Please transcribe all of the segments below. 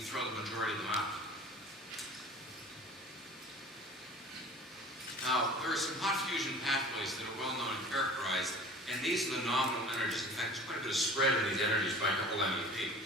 we throw the majority of them out. Now, there are some hot fusion pathways that are well known and characterized, and these are the nominal energies. In fact, there's quite a bit of spread in these energies by whole MeV.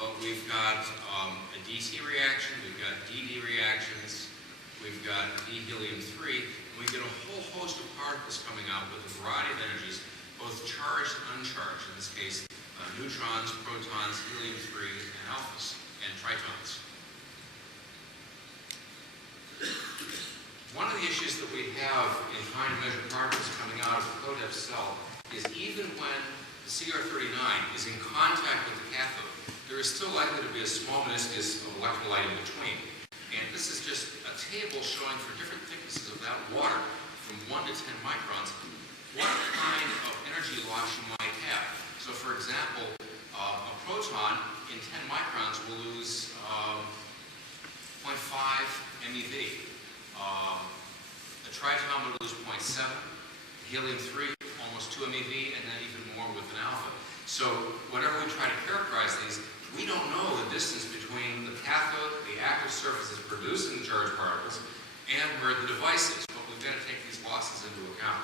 But we've got a DT reaction, we've got DD reactions, we've got D-helium-3, and we get a whole host of particles coming out with a variety of energies, both charged and uncharged. In this case, neutrons, protons, helium-3, and alphas, and tritons. One of the issues that we have in trying to measure particles coming out of the CODEP cell is even when the CR39 is in contact with the cathode, there is still likely to be a small meniscus of electrolyte in between. And this is just a table showing for different thicknesses of that water, from 1 to 10 microns, what kind of energy loss you might have. So for example, a proton in 10 microns will lose 0.5 MeV. The triton would lose 0.7, helium-3 almost 2 MeV, and then even more with an alpha. So whenever we try to characterize these, we don't know the distance between the cathode, the active surfaces producing the charged particles, and where the device is, but we've got to take these losses into account.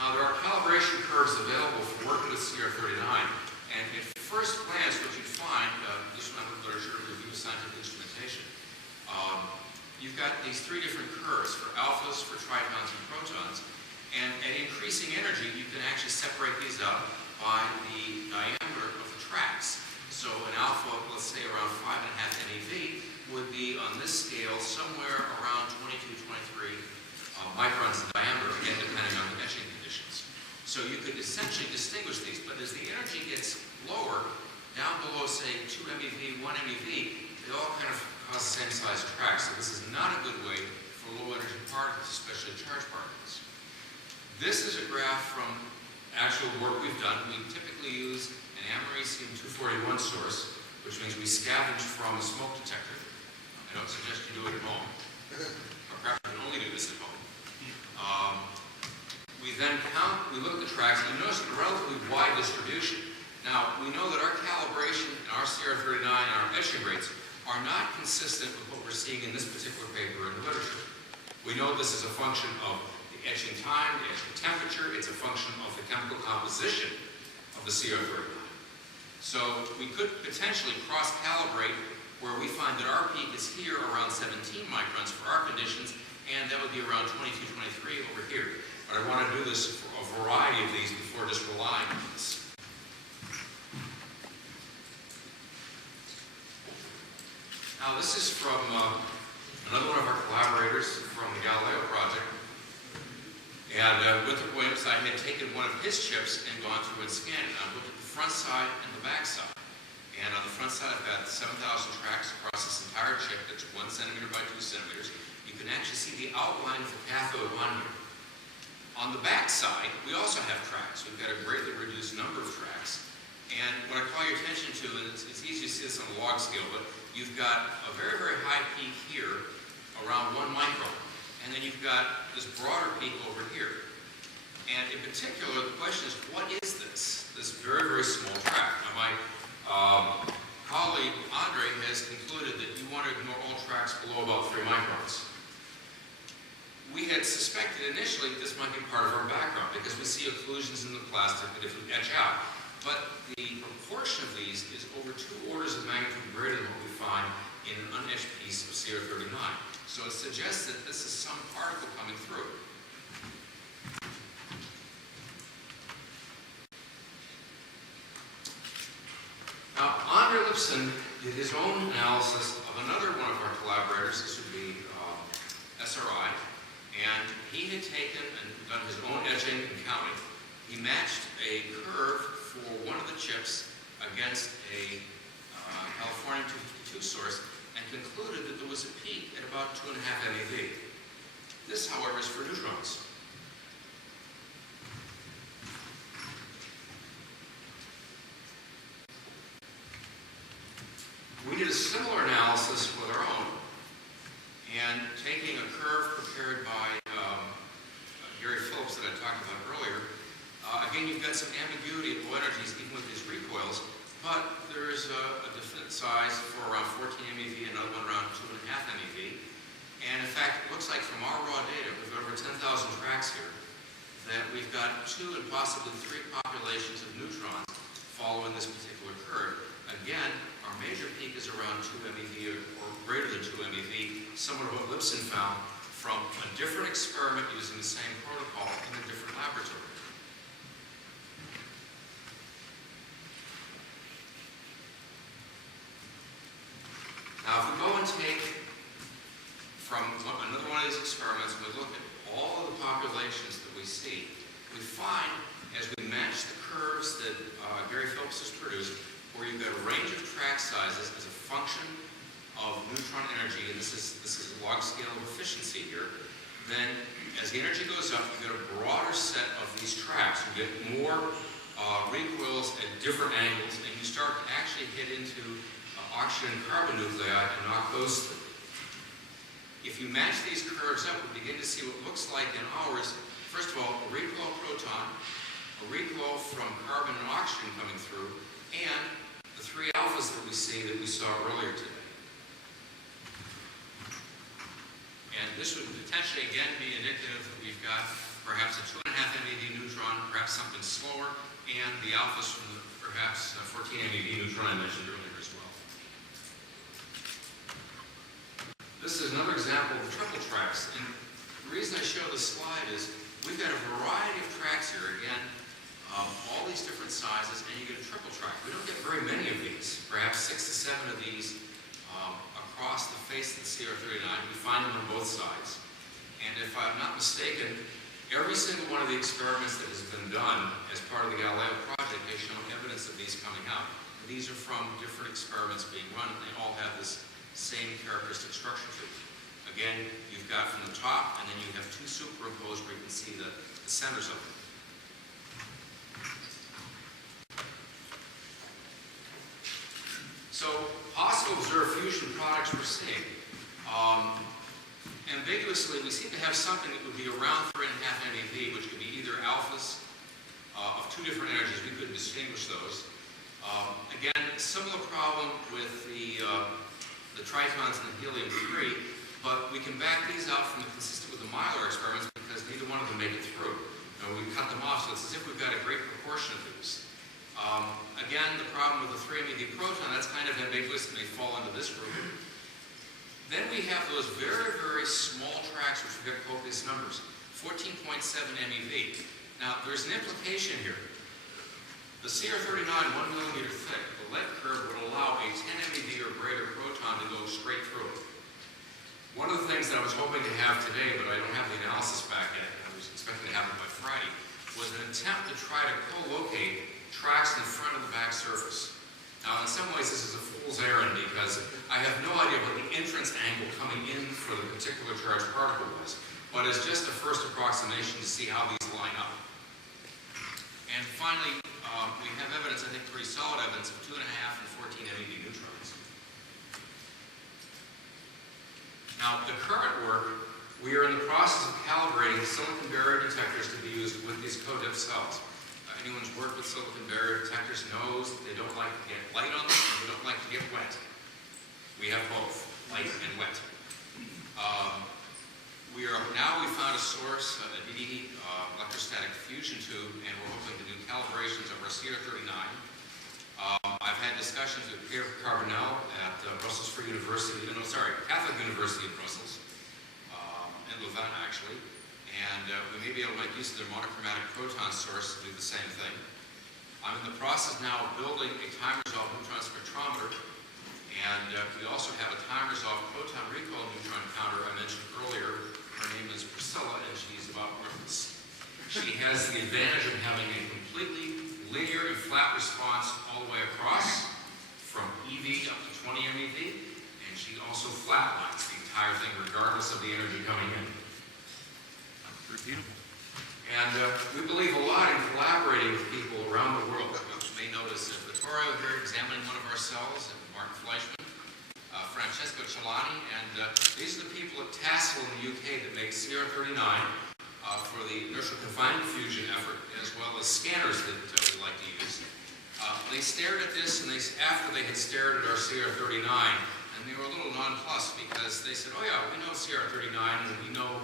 Now there are calibration curves available for working with CR39, and at first glance what you'd find, this one with literature review of scientific instrumentation, you've got these three different curves for alphas, for tritons, and protons, and at increasing energy you can actually separate these up by the diameter of the tracks. So an alpha, let's say around 5.5 MeV, would be on this scale somewhere around 22, 23 microns in diameter, again depending on the etching conditions. So you could essentially distinguish these, but as the energy gets lower, down below say 2 MeV, 1 MeV, they all kind of cause the same size tracks. So this is not a good way for low energy particles, especially charged particles. This is a graph from actual work we've done. We typically use an americium-241 source, which means we scavenge from a smoke detector. I don't suggest you do it at home, or perhaps you can only do this at home. We then we look at the tracks, and you notice a relatively wide distribution. Now, we know that our calibration and our CR39 and our etching rates are not consistent with what we're seeing in this particular paper in the literature. We know this is a function of the etching time, the etching temperature. It's a function of the chemical composition of the CR39. So we could potentially cross-calibrate where we find that our peak is here around 17 microns for our conditions, and that would be around 22, 23 over here. But I want to do this for a variety of these before just relying on this. Now this is from another one of our collaborators from the Galileo project. And with the Williams, I had taken one of his chips and gone through and scanned it. I looked at the front side and the back side. And on the front side, I've got 7,000 tracks across this entire chip that's 1 centimeter by 2 centimeters. You can actually see the outline of the cathode on here. On the back side, we also have tracks. We've got a greatly reduced number of tracks. And what I call your attention to, and it's easy to see this on a log scale, but you've got a very, very high peak here, around 1 micron. And then you've got this broader peak over here. And in particular, the question is, what is this? This very, very small track. Now, my colleague, Andre, has concluded that you want to ignore all tracks below about 3 microns. We had suspected initially that this might be part of our background because we see occlusions in the plastic that if we etch out. But the proportion of these is over 2 orders of magnitude greater than what we find in an unetched piece of CR39. So it suggests that this is some particle coming through. Now, Andre Lipson did his own analysis of another one of our collaborators. This would be SRI. And he had taken and done his own etching and counting. He matched a curve for one of the chips against a California 252 source and concluded that there was a peak at about 2.5 MeV. This, however, is for neutrons. We did a similar analysis with our own, and taking a curve prepared by Gary Phillips that I talked about earlier, Again, you've got some ambiguity at low energies even with these recoils, but there's a definite size for around 14 MeV, another one around 2.5 MeV. And in fact, it looks like from our raw data, we've got over 10,000 tracks here, that we've got 2 and possibly 3 populations of neutrons following this particular curve. Again, our major peak is around 2 MeV or greater than 2 MeV, similar to what Lipson found from a different experiment using the same protocol in a different laboratory. Now, if we go and take from another one of these experiments, and we look at all of the populations that we see, we find, as we match the curves that Gary Phillips has produced, where you've got a range of track sizes as a function of neutron energy, and this is a log scale of efficiency here, then as the energy goes up, you get a broader set of these tracks. You get more recoils at different angles, and you start to actually hit into oxygen and carbon nuclei and knock those through. If you match these curves up, we begin to see what looks like in ours, first of all, a recoil proton, a recoil from carbon and oxygen coming through, and the 3 alphas that we see that we saw earlier today. And this would potentially again be indicative that we've got perhaps a 2.5 MeV neutron, perhaps something slower, and the alphas from the perhaps 14 MeV neutron I mentioned earlier as well. This is another example of triple tracks, and the reason I show this slide is we've got a variety of tracks here, again, all these different sizes, and you get a triple track. We don't get very many of these, perhaps 6 to 7 of these across the face of the CR39. We find them on both sides. And if I'm not mistaken, every single one of the experiments that has been done as part of the Galileo project has shown evidence of these coming out. And these are from different experiments being run, and they all have this same characteristic structure to them. Again, you've got from the top, and then you have 2 superimposed where you can see the centers of them. So, possible observed fusion products we're seeing. Ambiguously, we seem to have something that would be around 3.5 MeV, which could be either alphas of 2 different energies. We couldn't distinguish those. Again, similar problem with the tritons and the helium-3, but we can back these out from consistent with the Mylar experiments because neither one of them make it through. We cut them off, so it's as if we've got a great proportion of these. Again, the problem with the 3 MeV proton, that's kind of ambiguous, and they fall into this group. Then we have those very, very small tracks, which we get copious numbers, 14.7 MeV. Now, there's an implication here. The CR39, 1 millimeter thick, the lead curve would allow a 10 MeV or greater proton to go straight through it. One of the things that I was hoping to have today, but I don't have the analysis back yet, I was expecting to have it by Friday, was an attempt to try to co-locate tracks in the front and the back surface. Now, in some ways, this is a fool's errand because I have no idea what the entrance angle coming in for the particular charged particle was, but it's just a first approximation to see how these line up. And finally, we have evidence, I think pretty solid evidence, of 2.5 and 14 MeV neutrons. Now, the current work, we are in the process of calibrating silicon barrier detectors to be used with these co-dip cells. Anyone who's worked with silicon barrier detectors knows that they don't like to get light on them and they don't like to get wet. We have both, light and wet. We found a source, a DD electrostatic fusion tube, and we're hoping to do calibrations of our CR39. I've had discussions with Pierre Carbonell at Catholic University in Brussels, in Louvain actually. And we may be able to make use of their monochromatic proton source to do the same thing. I'm in the process now of building a time-resolved neutron spectrometer, and we also have a time-resolved proton recoil neutron counter I mentioned earlier. Her name is Priscilla, and she's about worthless. She has the advantage of having a completely linear and flat response all the way across, from EV up to 20 MeV, and she also flatlines the entire thing regardless of the energy coming in. Beautiful. And we believe a lot in collaborating with people around the world. You may notice Vittorio here examining one of our cells, and Martin Fleischman, Francesco Celani, and these are the people at Tassel in the UK that make CR39. for the inertial confinement fusion effort, as well as scanners that we like to use. They stared at this, and after they had stared at our CR39, and they were a little nonplussed because they said, oh yeah, we know CR39 and we know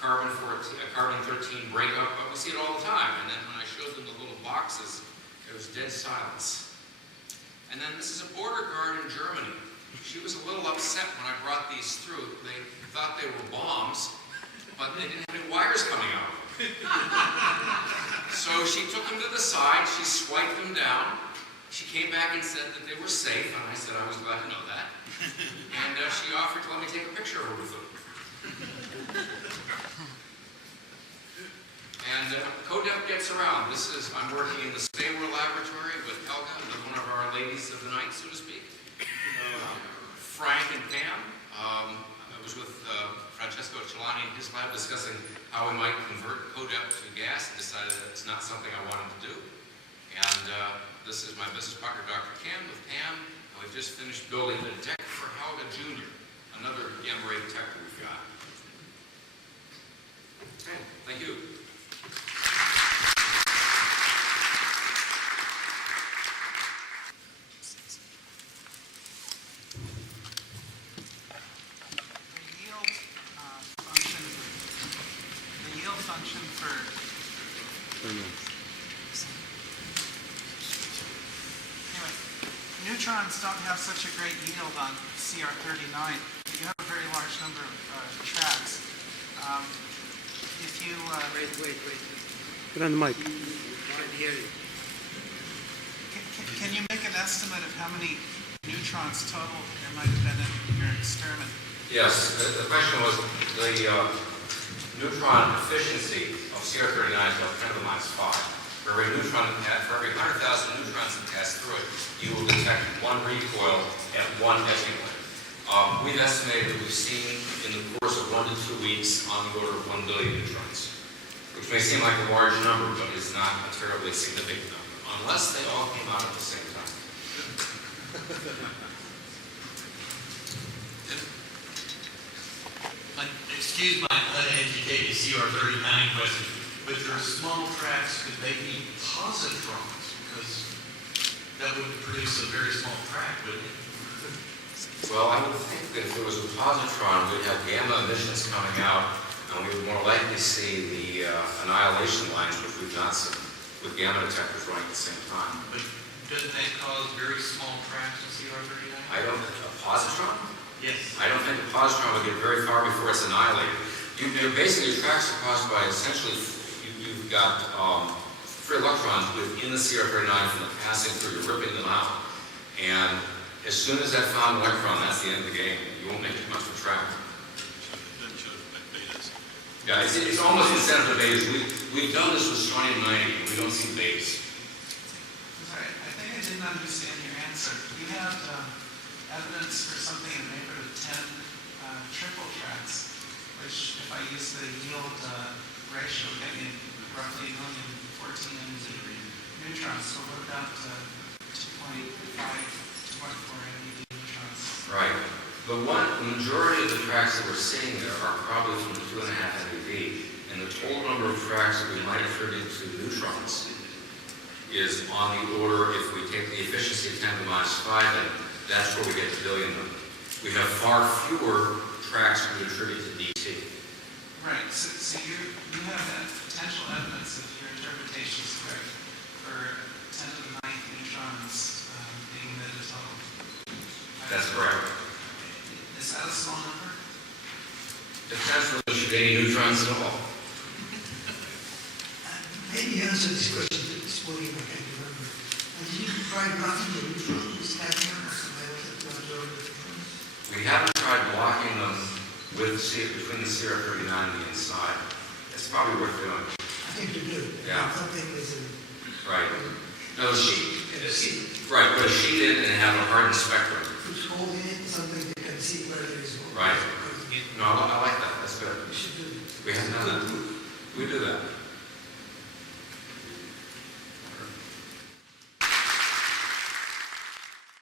carbon-13 breakup, but we see it all the time. And then when I showed them the little boxes, there was dead silence. And then this is a border guard in Germany. She was a little upset when I brought these through. They thought they were bombs, but they didn't have any wires coming out. So she took them to the side, she swiped them down, she came back and said that they were safe, and I said I was glad to know that. And she offered to let me take a picture of her with them. And CODEP gets around. I'm working in the Spatial laboratory with Helga, one of our ladies of the night, so to speak. Frank and Pam. I was with Francesco Celani in his lab discussing how we might convert CODEP to gas, and decided that it's not something I wanted to do. And this is my business partner, Dr. Kim, with Pam, and we've just finished building a deck for Helga Jr., another gamma ray detector we've got. Okay, thank you. Neutrons don't have such a great yield on CR39. You have a very large number of tracks. If you... Wait. Put on the mic. Can't hear you. Can you make an estimate of how many neutrons total there might have been in your experiment? Yes, the question was the neutron efficiency of CR39 is about 10 to the minus 5. For every 100,000 neutrons that pass through it, you will detect one recoil at one etching layer. We've estimated that we've seen in the course of 1 to 2 weeks on the order of 1 billion neutrons, which may seem like a large number, but is not a terribly significant number, unless they all came out at the same time. Excuse my uneducated CR39 question, but there are small tracks, could they be positrons? Because that would produce a very small track, wouldn't it? Well, I would think that if it was a positron, we'd have gamma emissions coming out, and we would more likely see the annihilation lines, which we've not seen, with gamma detectors running at the same time. But doesn't that cause very small tracks in CR39? I don't think a positron? Yes. I don't think a positron would get very far before it's annihilated. Basically, your tracks are caused by essentially, you've got free electrons within the CR39 from the passing through, you're ripping them out. And as soon as that found electron, that's the end of the game. You won't make much of a track. Yeah, it's almost instead of the betas. We've done this with strontium-90, and we don't see betas. Sorry, I think I didn't understand your answer. You had evidence for something in the neighborhood of 10 triple tracks, which, if I use the yield ratio, get me roughly 1,014 neutrons. So what about 2.5 to 2.4 MeV neutrons? Right. The majority of the tracks that we're seeing there are probably from 2.5 MeV, and the total number of tracks that we might attribute to neutrons is on the order, if we take the efficiency of 10 to the minus 5, then that's where we get the billion number. We have far fewer tracks we attribute to DT. Right. So you have that potential evidence if your interpretation is correct for 10 to the 9th neutrons being emitted total. That's correct. Is that a small number? Depends whether there should be any neutrons at all. Maybe answer this question to this podium, I can't remember. Did you try blocking the neutrons, cadmium, or something like that to absorb the neutrons? We haven't tried blocking them with between the CR39 and the inside. It's probably worth doing. I think you do. Yeah. Something is in Right. No sheet. a sheet. Right, put a sheet in and have a hardened spectrum. Put hole in it, something you can see where there is hole. Right. No, I like that. That's good. You should do it. We haven't done that. We do that.